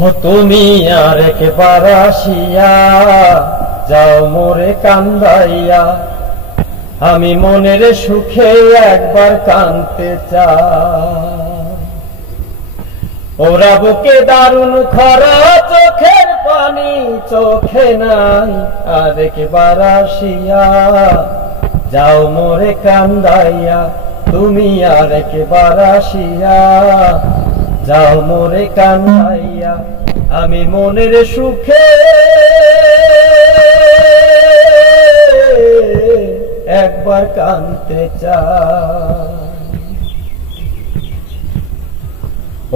ও তুমি আর একবার আসিয়া যাও মোরে কান্দাইয়া, আমি মনের সুখে একবার কাঁদতে চাই। ওরা বুকে দারুণ খরা, চোখের পানি চোখে নাই, আর একবার আসিয়া যাও মোরে কান্দাইয়া, তুমি আর একবার আসিয়া যাও মোরে কান্দাইয়া, আমি মনের সুখে একবার কাঁদতে চাই।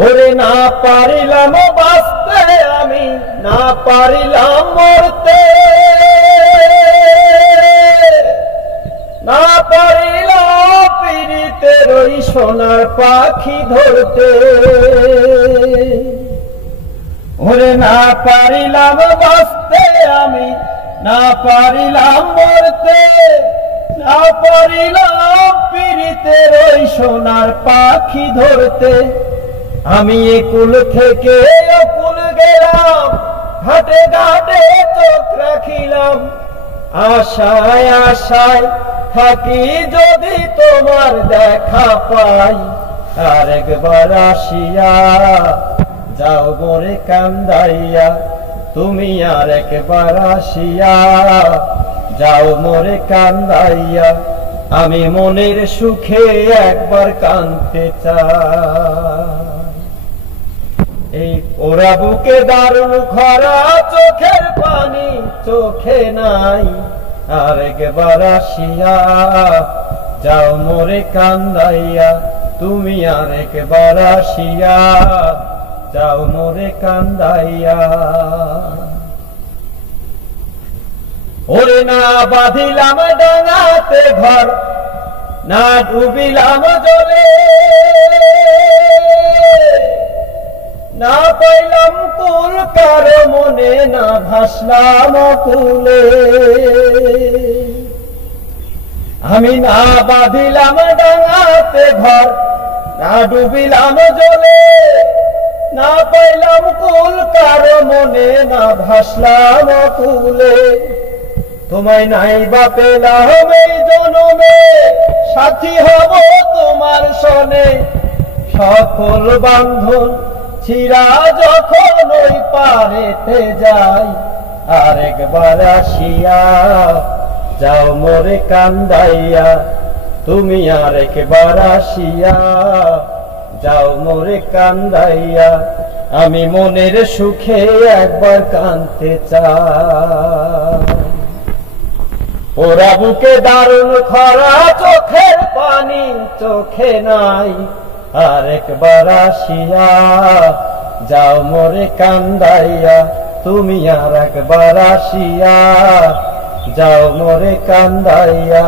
ওরে না পারিলাম বাঁচতে, আমি না পারিলাম মরতে, না পারিলাম পীড়িতের ওই সোনার পাখি ধরতে। ওরে না পারিলাম বাঁচতে, আমি না পারিলাম মরতে, না পারিলাম পীড়িতের ওই সোনার পাখি ধরতে। আমি একুল থেকে অকুল গেলাম, ঘাটে ঘাটে চোখ রাখিলাম, আশায় আশায় থাকি যদি তোমার দেখা পাই। আর একবার আসিয়া যাও মোরে কান্দাইয়া, তুমি আর একবার আসিয়া যাও মোরে কান্দাইয়া, আমি মনের সুখে একবার কাঁদতে চাই। এই ওরা বুকে দারুণ খরা, চোখের পানি চোখে নাই, আর একবার আসিয়া যাও মোরে কান্দাইয়া, তুমি আর একবার আসিয়া যাও মোরে কান্দাইয়া। ওরে না বাঁধিলাম ডাঙাতে ঘর, না ডুবিলাম জলে, না পাইলাম কুল কারো মনে, না ভাসলাম কুলে। আমি না বাঁধিলাম ডাঙাতে ঘর, না ডুবিলাম জলে, না পাইলাম কুল কারো মনে, না ভাসলাম কুলে। তোমায় নাই বা পেলাম এই জনমে, সাথী হব তোমার সনে, সকল বান্ধন ছিড়া যখন ওই পারেতে যাই। আর একবার আসিয়া যাও মোরে কান্দাইয়া, তুমি আর একবার আসিয়া যাও মোরে কান্দাইয়া, আমি মনের সুখে একবার কাঁদতে চাই। ওরা বুকে দারুণ খরা, চোখের পানি চোখে নাই, আর একবার আসিয়া যাও মোরে কান্দাইয়া, তুমি আর একবার আসিয়া যাও মোরে কান্দাইয়া।